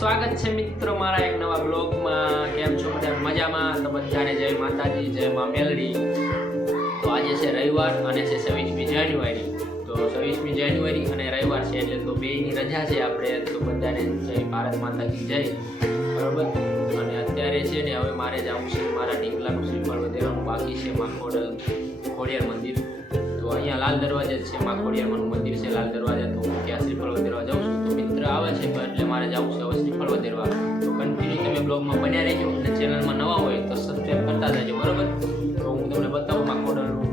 સ્વાગત છે મિત્રો મારા એક નવા બ્લોગમાં। કેમ છો બધા મજામાં? તો બધાને જય માતાજી, જય મા મેલડી। તો આજે છે રવિવાર અને છે 26મી જાન્યુઆરી। તો 26મી જાન્યુઆરી અને રવિવાર છે એટલે તો બેયની રજા છે આપણે। તો બધાને જય ભારત માતાજી જય, બરોબર। અને અત્યારે છે ને હવે મારે જવું છે મારા ઢીંગલાનું શ્રીફળ વધેરવાનું બાકી છે મા ખોડિયાર મંદિર। તો અહીંયા લાલ દરવાજા છે મા ખોડિયારમાંનું મંદિર છે લાલ દરવાજા। તો હું ત્યાં શ્રીફળ વધેરવા જાઉં છું। તો મિત્ર આવે છે એટલે મારે જવું છે હવે શ્રીફળ વધેરવા। તો કન્ટિન્યુ તમે બ્લોગમાં બન્યા રહેજો અને ચેનલમાં નવા હોય તો સબસ્ક્રાઈબ કરતા જજો, બરોબર। તો હું તમને બતાવું મા ખોડિયારનું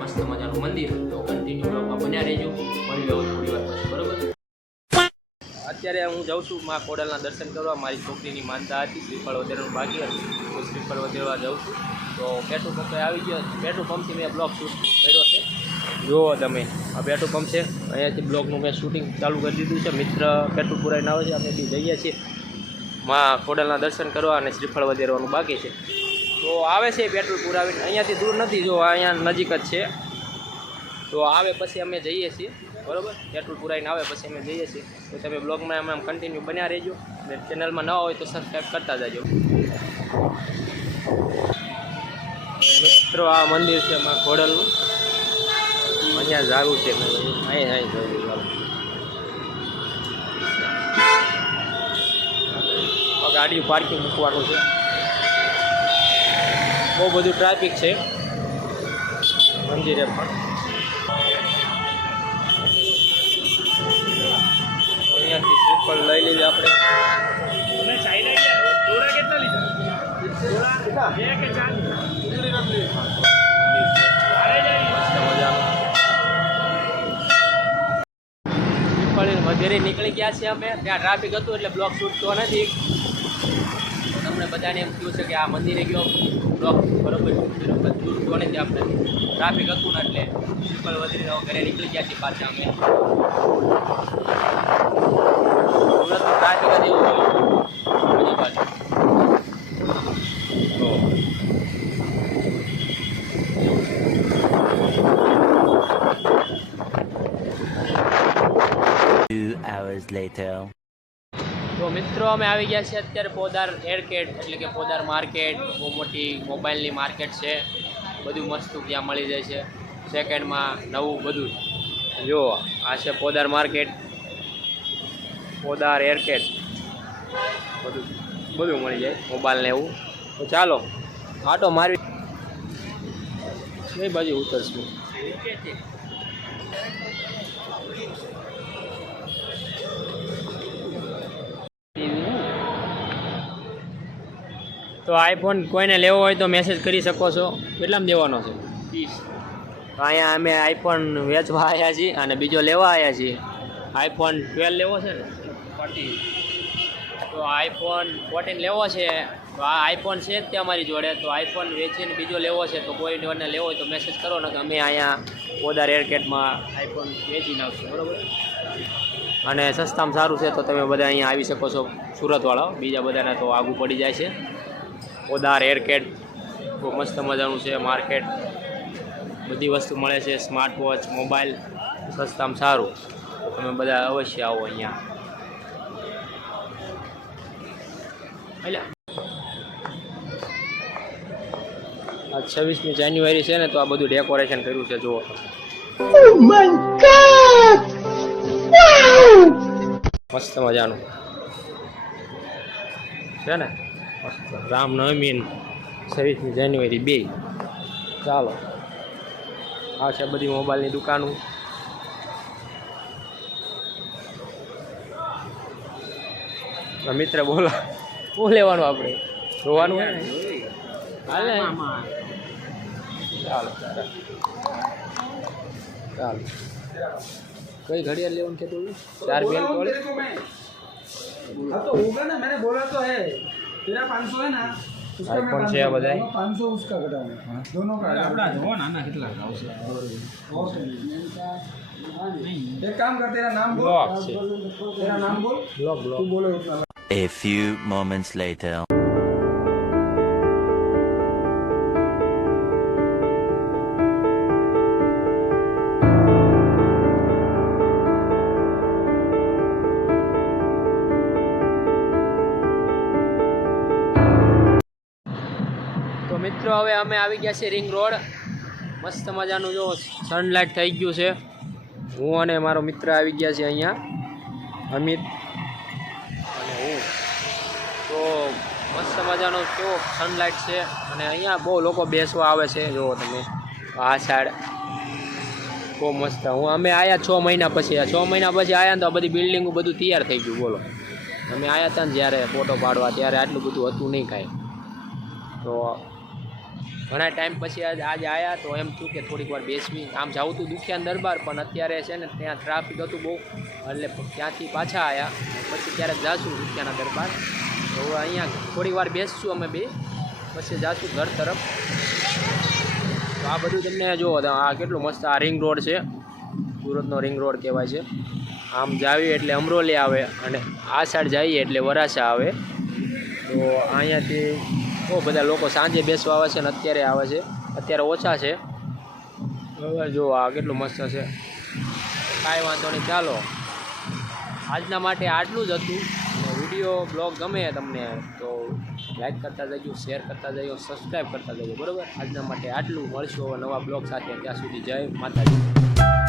મસ્ત મજાનું મંદિર। તો કન્ટિન્યુ બ્લોગમાં બન્યા રહેજો, મળી જાઉં થોડી વાર પછી, બરોબર। અત્યારે હું જાઉં છું મા ખોડિયારના દર્શન કરવા। મારી છોકરીની માનતા હતી, શ્રીફળ વધેરવાનું બાકી હતું તો શ્રીફળ વધેરવા જાઉં છું। તો પેટ્રોલ પંપે આવી ગયો। પેટ્રોલ પંપથી મેં બ્લોગ શૂટ કર્યો છે, જુઓ તમે। આ પેટ્રોલ પંપ છે, અહીંયાથી બ્લોગનું મેં શૂટિંગ ચાલુ કરી દીધું છે। મિત્ર પેટ્રોલ પુરાઈને આવે છે, અમે બી જઈએ છીએ મા ખોડિયારના દર્શન કરવા અને શ્રીફળ વધેરવાનું બાકી છે। તો આવે છે પેટ્રોલ પુરાવીને, અહીંયાથી દૂર નથી, જો અહીંયા નજીક જ છે। તો આવે પછી અમે જઈએ છીએ, બરાબર। પેટ્રોલ પુરાઈને આવે પછી અમે જઈએ છીએ। તો તમે બ્લોગમાં આમ કન્ટિન્યુ બન્યા રહેજો અને ચેનલમાં નવા હોય તો સબસ્ક્રાઈબ કરતા જજો મિત્રો। આ મંદિર છે મા ખોડિયારનું, અહીંયા જાવું છે, અહીં જવું। ગાડી પાર્કિંગ મૂકવાનું છે, બહુ બધું ટ્રાફિક છે મંદિરે પણ। અહીંયાથી શ્રીફળ લઈ લીધે આપણે। વધેરી નીકળી ગયા છે અમે। ત્યાં ટ્રાફિક હતું એટલે બ્લોક શૂટ તો નથી। તમને બધાને એમ થયું છે કે આ મંદિરે ગયો બ્લોક બરોબર શૂટ તો નથી, આપણે ટ્રાફિક હતું ને એટલે શ્રીફળ વધેરીને ઘરે નીકળી ગયા છીએ પાછા અમે। સુરતનું ટ્રાફિક જ એવું હોય બધી બાજુ। તો મિત્રો અમે આવી ગયા છીએ અત્યારે પોદાર એરકેટ એટલે કે પોદાર માર્કેટ। બહુ મોટી મોબાઈલની માર્કેટ છે, બધું મસ્ત ત્યાં મળી જાય છે સેકન્ડમાં નવું બધું। જો આ છે પોદાર માર્કેટ, પોદાર એરકેટ, બધું મળી જાય મોબાઈલને એવું। તો ચાલો આટો મારવી કઈ બાજુ ઉતરશું। તો આઈફોન કોઈને લેવો હોય તો મેસેજ કરી શકો છો। કેટલામાં દેવાનો છે? 30। તો અહીંયા અમે આઈફોન વેચવા આવ્યા છીએ અને બીજો લેવા આવ્યા છીએ। આઈફોન 12 લેવો છે ને 14, તો આઈફોન 14 લેવો છે। તો આ આઈફોન છે જ તે અમારી જોડે। તો આઈફોન વેચીને બીજો લેવો છે તો કોઈને લેવો હોય તો મેસેજ કરો ને, અમે અહીંયા પોદાર એરકેટમાં આઈફોન વેચી નાખશું, બરાબર। અને સસ્તામાં સારું છે તો તમે બધા અહીંયા આવી શકો છો, સુરતવાળાઓ। બીજા બધાને તો આગું પડી જાય છે। પોદાર એરકેટ બહુ મસ્ત મજાનું છે માર્કેટ, બધી વસ્તુ મળે છે, સ્માર્ટ વોચ, મોબાઈલ, સસ્તામાં સારું। તો તમે બધા અવશ્ય આવો અહીંયા। આ 26મી જાન્યુઆરી છે ને તો આ બધું ડેકોરેશન કર્યું છે, જુઓ। મસ્ત મજાનું છે ને, રામનવમી 26મી જાન્યુઆરી 2। ચાલો આ છે બધી મોબાઈલની દુકાનો। મિત્ર બોલો, શું લેવાનું આપણે? જોવાનું હોય ને, હાલે। ચાલો ચાલો, कई घड़ियाल लेवन के तो 4 बेल वाले हाँ तो होगा ना, मैंने बोला तो है। तेरा 500 है ना, उसका आईफोन से बधाई 500 उसका घटाना, दोनों का अपना जो ना ना कितना आवश्यक। एक काम कर, तेरा नाम बोल, तेरा नाम बोल, तू बोलो उतना। A few moments later. હવે અમે આવી ગયા છીએ રિંગ રોડ. મસ્ત મજાનું જો સનલાઇટ થઈ ગયું છે. હું અને મારો મિત્ર આવી ગયા છે અહીંયા, અમિત અને હું. તો મસ્ત મજાનો કેવો સનલાઇટ છે અને અહીંયા બહુ લોકો બેસવા આવે છે. જુઓ તમે આ સાઈડ બહુ મસ્ત. અમે આવ્યા 6 મહિના પછી. 6 મહિના પછી આવ્યા ને તો આ બધી બિલ્ડિંગો બધું તૈયાર થઈ ગયું. બોલો, અમે આવ્યા હતા ને જ્યારે ફોટો પાડવા ત્યારે આટલું બધું હતું નહીં કાંઈ. તો ઘણા ટાઈમ પછી આજે આવ્યા તો એમ થયું કે થોડીક વાર બેસવી. આમ જાવું હતું દુખિયાન દરબાર, પણ અત્યારે છે ને ત્યાં ટ્રાફિક હતું બહુ, એટલે ત્યાંથી પાછા આવ્યા. પછી ક્યારેક જાશું દુખિયાના દરબાર. તો અહીંયા થોડી વાર બેસશું અમે બે, પછી જાશું ઘર તરફ. તો આ બધું તમને જુઓ, આ કેટલું મસ્ત. આ રિંગ રોડ છે, સુરતનો રિંગ રોડ કહેવાય છે. આમ જાવીએ એટલે અમરોલી આવે અને આ સાઈડ જઈએ એટલે વરાછા આવે. તો અહીંયાથી બહુ બધા લોકો સાંજે બેસવા આવે છે ને અત્યારે આવે છે. અત્યારે ઓછા છે. હવે જો આ કેટલું મસ્ત છે. કાંઈ વાંધો નહીં, ચાલો આજના માટે આટલું જ હતું. અને વિડીયો બ્લોગ ગમે તમને તો લાઈક કરતા જજો, શેર કરતા જજો, સબસ્ક્રાઈબ કરતા જજો. બરાબર, આજના માટે આટલું. મળશું હવે નવા બ્લોગ સાથે. ત્યાં સુધી જય માતાજી.